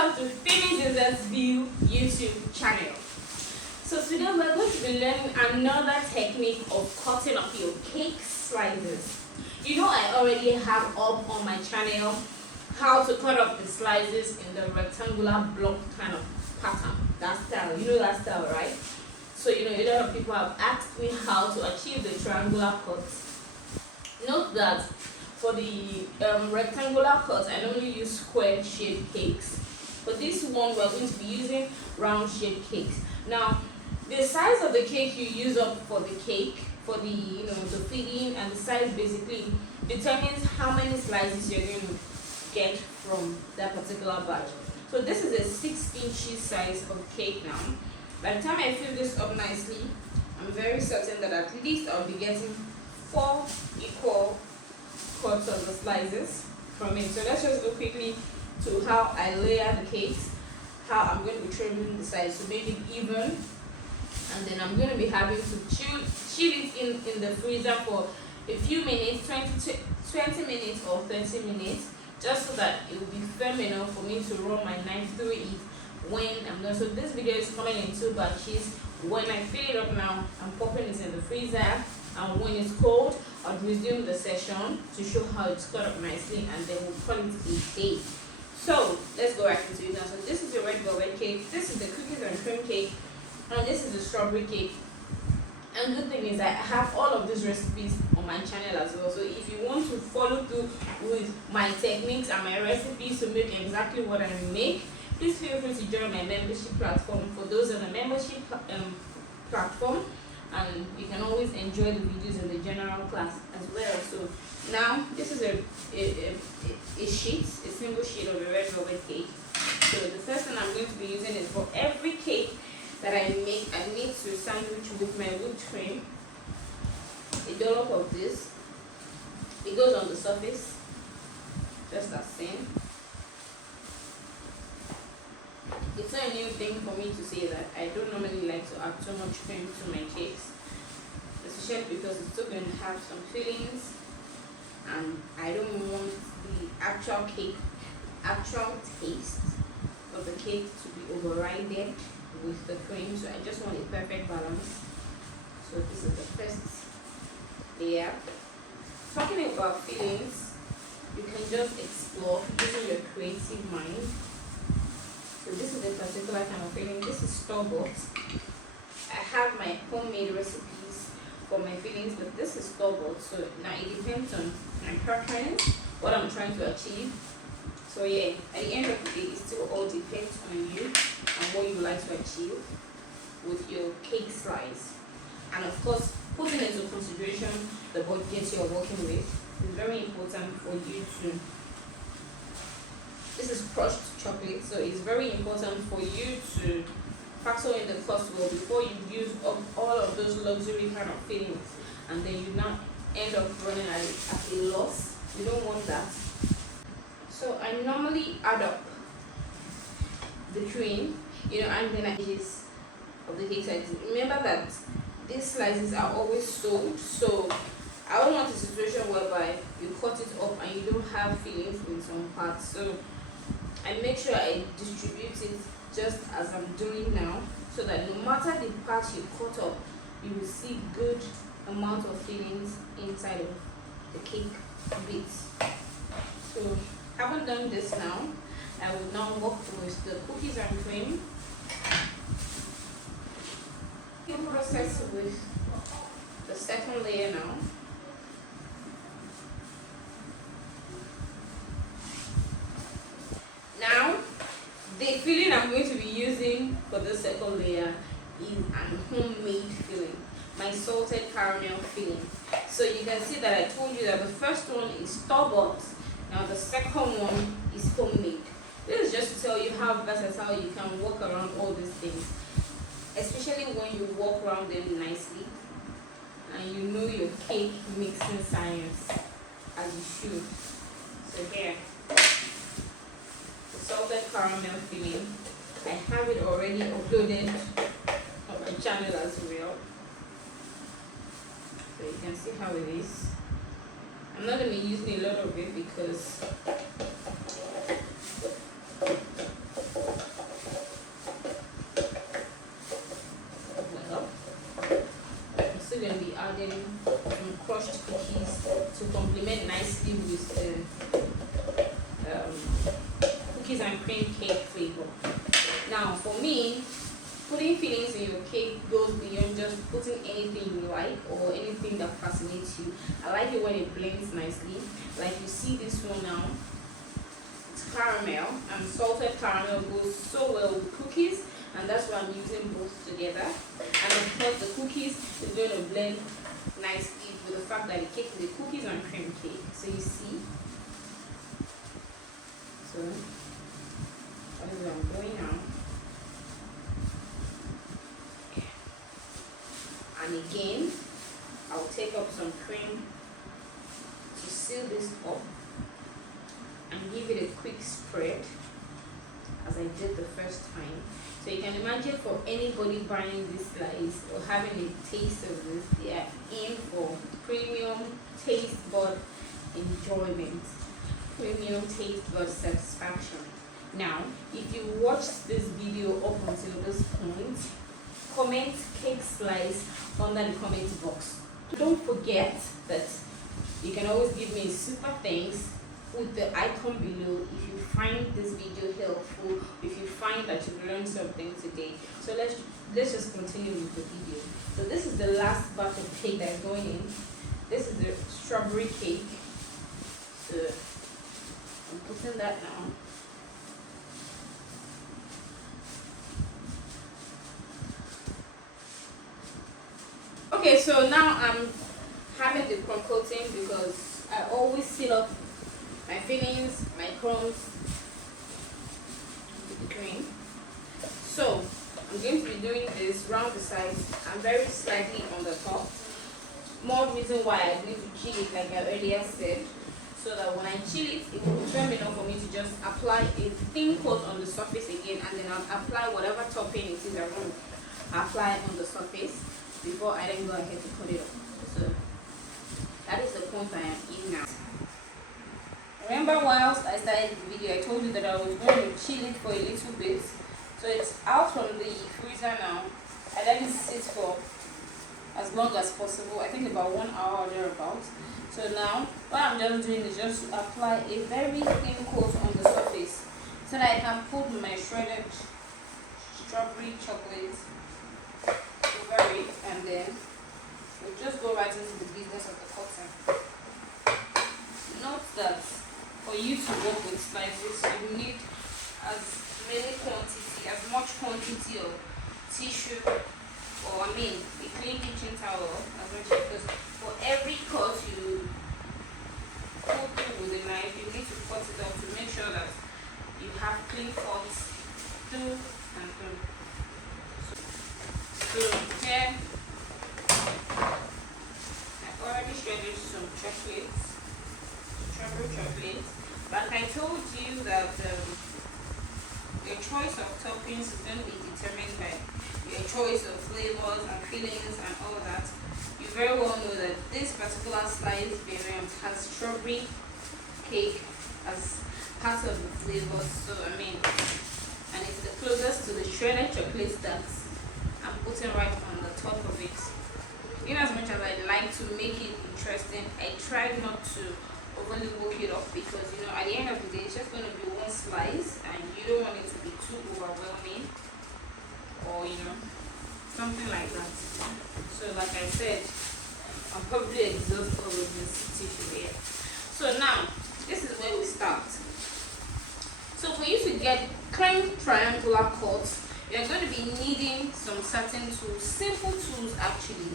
welcome to Finish View YouTube channel. So today we're going to be learning another technique of cutting up your cake slices. You know, I already have up on my channel how to cut up the slices in the rectangular block kind of pattern, that style. You know that style, right? So you know, a lot of people have asked me how to achieve the triangular cuts. Note that for the rectangular cuts, I normally use square shaped cakes. For this one, we're going to be using round shaped cakes. Now, the size of the cake you use up for the cake, for the the filling, and the size basically determines how many slices you're going to get from that particular batch. So this is a 6 inches size of cake now. By the time I fill this up nicely, I'm very certain that at least I'll be getting 4 equal cuts of the slices from it. So let's just go quickly to how I layer the cakes, how I'm going to be trimming the sides to make it even, and then I'm going to be having to chill it in the freezer for a few minutes, 20 minutes or 30 minutes, just so that it will be firm enough for me to run my knife through it when I'm done. So this video is coming in 2 batches. When I fill it up now, I'm popping it in the freezer, and when it's cold, I'll resume the session to show how it's cut up nicely, and then we'll call it a day. So let's go right into it now. So this is the red velvet cake, this is the cookies and cream cake, and this is the strawberry cake. And the thing is, I have all of these recipes on my channel as well. So if you want to follow through with my techniques and my recipes to make exactly what I make, please feel free to join my membership platform for those on the membership platform, and you can always enjoy the videos in the general class as well. So now this is a sheet, a single sheet of a red velvet cake. So the first thing I'm going to be using is, for every cake that I make, I need to sandwich with my whipped cream. A dollop of this. It goes on the surface, just as seen. It's not a new thing for me to say that I don't normally like to add too much cream to my cakes, especially because it's still going to have some fillings, and I don't want the actual taste of the cake to be overridden with the cream. So I just want a perfect balance. So this is the first layer. Talking about fillings, you can just explore using your creative mind. So this is a particular kind of filling. This is store-bought. I have my homemade recipes for my fillings, but this is store-bought. So now it depends on my preference, what I'm trying to achieve. So yeah, at the end of the day, it still all depends on you and what you like to achieve with your cake slice. And of course, putting into consideration the budget you're working with is very important for you to. This is crushed chocolate, so it's very important for you to factor in the cost well before you use up all of those luxury kind of fillings, and then you not end up running at a loss. You don't want that. So I normally add up the cream, and then I use of the cake slices. Remember that these slices are always sold, so I don't want a situation whereby you cut it up and you don't have fillings in some parts. So I make sure I distribute it just as I'm doing now, so that no matter the part you cut up, you will see good amount of fillings inside of the cake bits. So having done this now, I will now work with the cookies and cream. In process with the second layer now. Now, the filling I'm going to be using for the second layer is an homemade filling, my salted caramel filling. So you can see that I told you that the first one is store-bought. Now the second one is homemade. This is just to tell you how versatile you can work around all these things, especially when you walk around them nicely and you know your cake mixing science as you should. So here, salted caramel filling. I have it already uploaded on my channel as well, so you can see how it is. I'm not going to be using a lot of it because cookies and cream cake flavor. Now for me, putting fillings in your cake goes beyond just putting anything you like or anything that fascinates you. I like it when it blends nicely. Like you see this one now, it's caramel, and salted caramel goes so well with cookies, and that's why I'm using both together. And of course the cookies is going to blend nicely with the fact that the cake is a cookies and cream cake. So you see, so that is what I'm doing now. And again, I'll take up some cream to seal this up and give it a quick spread as I did the first time. So you can imagine for anybody buying this slice or having a taste of this, they are in for premium taste bud enjoyment, premium taste bud satisfaction. Now, if you watched this video up until this point, comment cake slice under the comment box. Don't forget that you can always give me a super thanks with the icon below if you find this video helpful, if you find that you've learned something today. So let's just continue with the video. So this is the last batch of cake that's going in. This is the strawberry cake. So I'm putting that now. Okay, so now I'm having the crumb coating because I always seal up my fillings, my crumbs with the cream. So I'm going to be doing this round the sides and very slightly on the top. More reason why I need to chill it like I earlier said, so that when I chill it, it will be firm enough for me to just apply a thin coat on the surface again, and then I'll apply whatever topping it is I want to apply on the surface before I then go ahead to cut it off. So that is the point I am in now. Remember, whilst I started the video, I told you that I was going to chill it for a little bit. So it's out from the freezer now. I let it sit for as long as possible. I think about 1 hour or thereabouts. So now what I'm just doing is just to apply a very thin coat on the surface so that I can put my shredded strawberry chocolate over it, and then we'll just go right into the business of the cutting. Note that for you to work with slices, you need as much quantity of tissue, or a clean kitchen towel, because for every cut you pull through with a knife, you need to cut it off to make sure that you have clean cuts through and through. So here I've already shredded some chocolates, strawberry chocolate. Like I told you that your choice of toppings is going to be determined by your choice of flavors and fillings and all that. You very well know that this particular slice variant has strawberry cake as part of the flavors. So and it's the closest to the shredded chocolate that I'm putting right on the top of it. In as much as I like to make it interesting, I tried not to overly work it up, because at the end of the day it's just going to be one slice and you don't want it to be too overwhelming or something like that. So like I said, I'll probably exhaust all of this tissue here. So now this is where we start. So for you to get clean triangular cuts, you're going to be needing some certain tools, simple tools actually.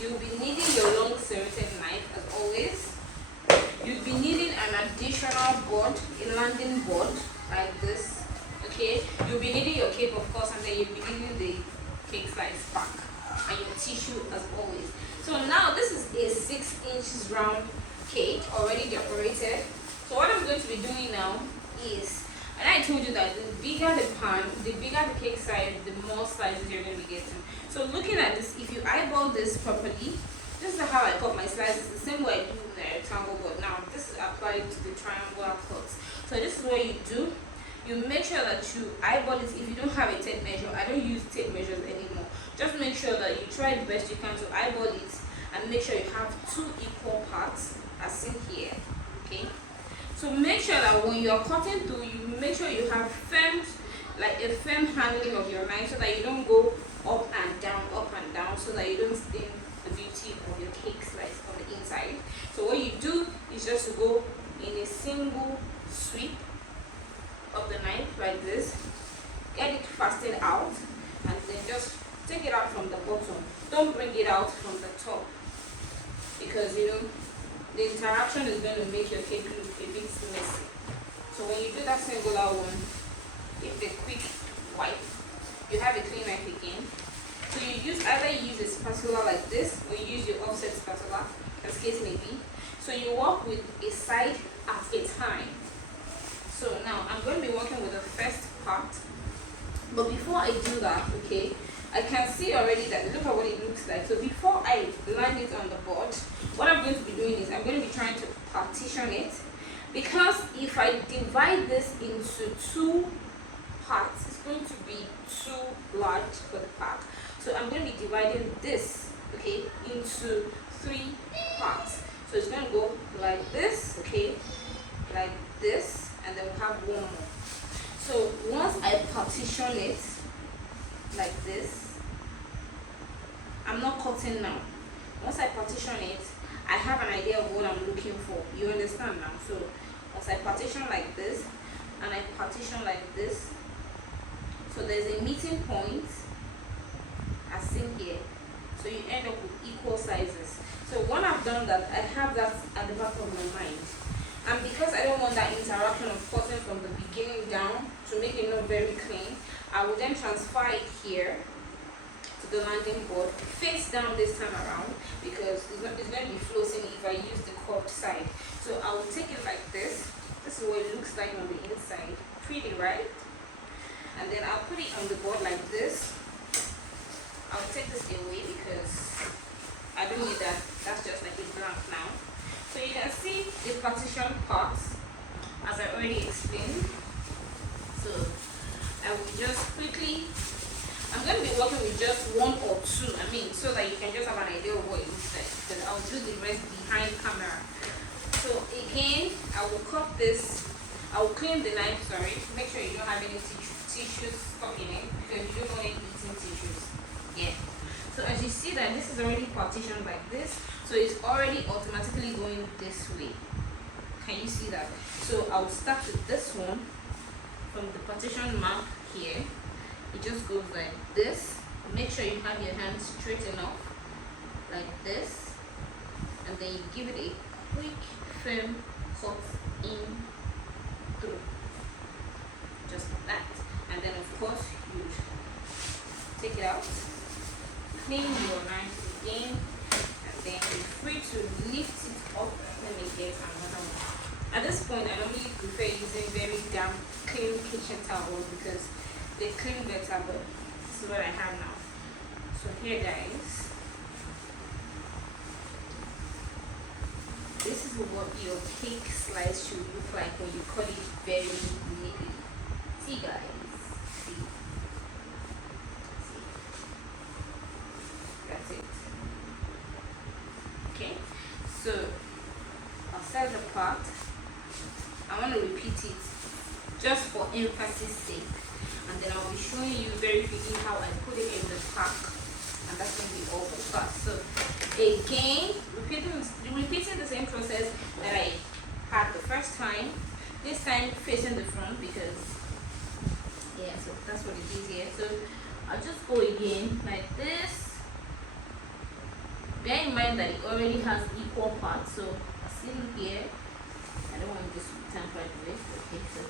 You'll be needing your long serrated knife as always. You'll be needing an additional board, a landing board like this. Okay, you'll be needing your cake of course, and then you'll be needing the cake slice pack and your tissue as always. So now this is a 6 inches round cake already decorated. So what I'm going to be doing now is, and I told you that the bigger the pan, the bigger the cake size, the more slices you're going to be getting. So looking at this, if you eyeball this properly, this is how I cut my slices, the same way I do the rectangle, but now this is applied to the triangular cuts. So this is what you do. You make sure that you eyeball it. If you don't have a tape measure, I don't use tape measures anymore. Just make sure that you try the best you can to eyeball it and make sure you have 2 equal parts as seen here. Okay. So make sure that when you are cutting through, you make sure you have firm, like a firm handling of your knife so that you don't go up and down, so that you don't stain the beauty of your cake slice on the inside. So what you do is just to go in a single sweep of the knife like this, get it fastened out, and then just take it out from the bottom. Don't bring it out from the top, because you know the interaction is going to make your cake look a bit messy. So when you do that singular one, give it a quick wipe. You have a clean knife again. So you either use a spatula like this, or you use your offset spatula, as case may be. So you work with a side at a time. So now I'm going to be working with the first part. But before I do that, okay, I can see already that, look at what it looks like. So before I land it on the board, what I'm going to be doing is I'm going to be trying to partition it. Because if I divide this into two parts, it's going to be too large for the pack. So I'm going to be dividing this, okay, into 3 parts. So it's going to go like this, okay, like this, and then we'll have one more. So once I partition it like this, I'm not cutting now. Once I partition it, I have an idea of what I'm looking for. You understand now? So once I partition like this, and I partition like this, so there's a meeting point as seen here. So you end up with equal sizes. So when I've done that, I have that at the back of my mind. And because I don't want that interaction of cutting from the beginning down to make it not very clean, I will then transfer it here to the landing board, face down this time around, because it's going to be floating if I use the curved side. So I will take it like this. This is what it looks like on the inside. Pretty, right? And then I'll put it on the board like this. I'll take this away because I don't need that. That's just like a blank now. So you can see the partition parts as I already explained. So I will just quickly, I'm going to be working with just 1 or 2, so that you can just have an idea of what it looks like, because I'll do the rest behind camera. So again, I will cut this, I will clean the knife, sorry, make sure you don't have any tissues stuck in it, because you don't want any eating tissues. Yeah. So as you see that this is already partitioned like this, so it's already automatically going this way. Can you see that? So I'll start with this one from the partition mark here. It just goes like this. Make sure you have your hands straight enough, like this, and then you give it a quick firm cut in through, just like that. And then of course you take it out, clean your knife again, and then you're free to lift it up. Let me get another one. At this point, I normally prefer using very damp, clean kitchen towels because they clean better, but this is what I have now. So here, guys, this is what your cake slice should look like when you cut it very neatly. See, guys, see. That's it. Okay, so I'll set it apart. I want to repeat it just for emphasis sake, and then I'll be showing you very quickly how I put it in the pack, and that's going to be all the part. So again, repeating the same process that I had the first time, this time facing the front, because yeah, so that's what it is here. So I'll just go again like this. Bear in mind that it already has equal parts, so I'll see here. I don't want this to be tampered with. Okay, so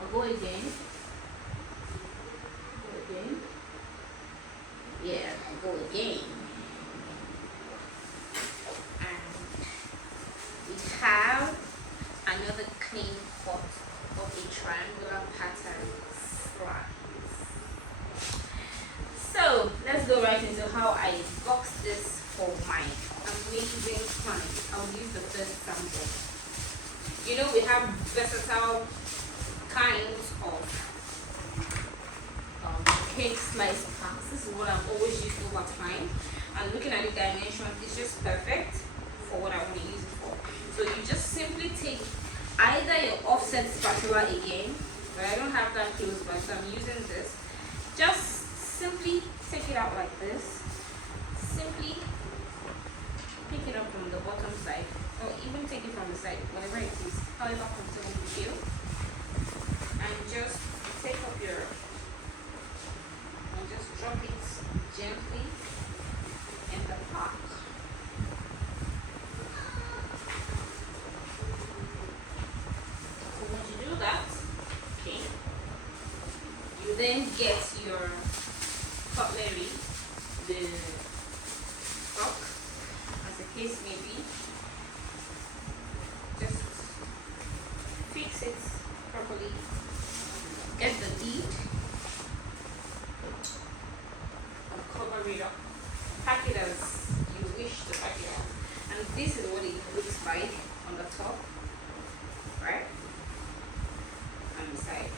I'll go again. Go again. Yeah, I'll go again. And we have another clean cut of a triangular pattern slice. So let's go right into how I box this for my amazing client. I'll use the first sample. You know, we have versatile kinds of cake slice packs. This is what I've always used over time, and looking at the dimension, it's just perfect for what I want to use it for. So you just simply take either your offset spatula again, but I don't have that close by, so I'm using this. Just simply take it out like this. Simply pick it up from the bottom side, or even take it from the side, whatever it is, however comfortable you feel. And just take up your, and just drop it gently in the pot. So once you do that, okay, you then get your cutlery, the fork, as the case may be. Just fix it properly. Get the lid and cover it up. Pack it as you wish to pack it up. And this is what it looks like on the top, right? And the side.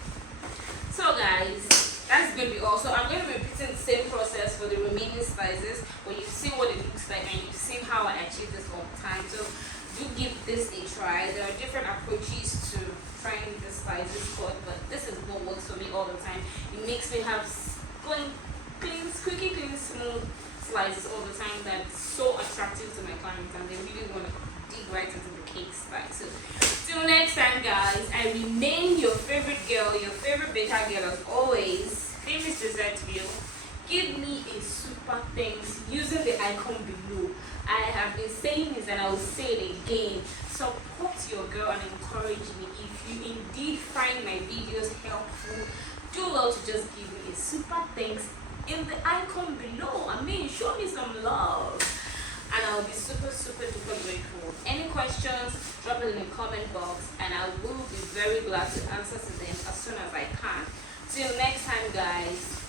So guys, that's going to be all. So I'm going to be repeating the same process for the remaining slices, but you've seen what it looks like and you've seen how I achieve this all the time. So do give this a try. There are different approaches to trying the slices cut, but this is what works for me all the time. It makes me have clean, squeaky clean, smooth slices all the time. That's so attractive to my clients, and they really want to dig right into the cake slice. So till next time guys, I remain your favorite girl, your favorite baker girl as always, Famous Dessert View. Give me a super thanks using the icon below. I have been saying this and I will say it again. Support your girl and encourage me. If you indeed find my videos helpful, do well to just give me a super thanks in the icon below. I mean, show me some love. And I'll be super duper grateful. Any questions, drop it in the comment box and I will be very glad to answer to them as soon as I can. Till next time guys.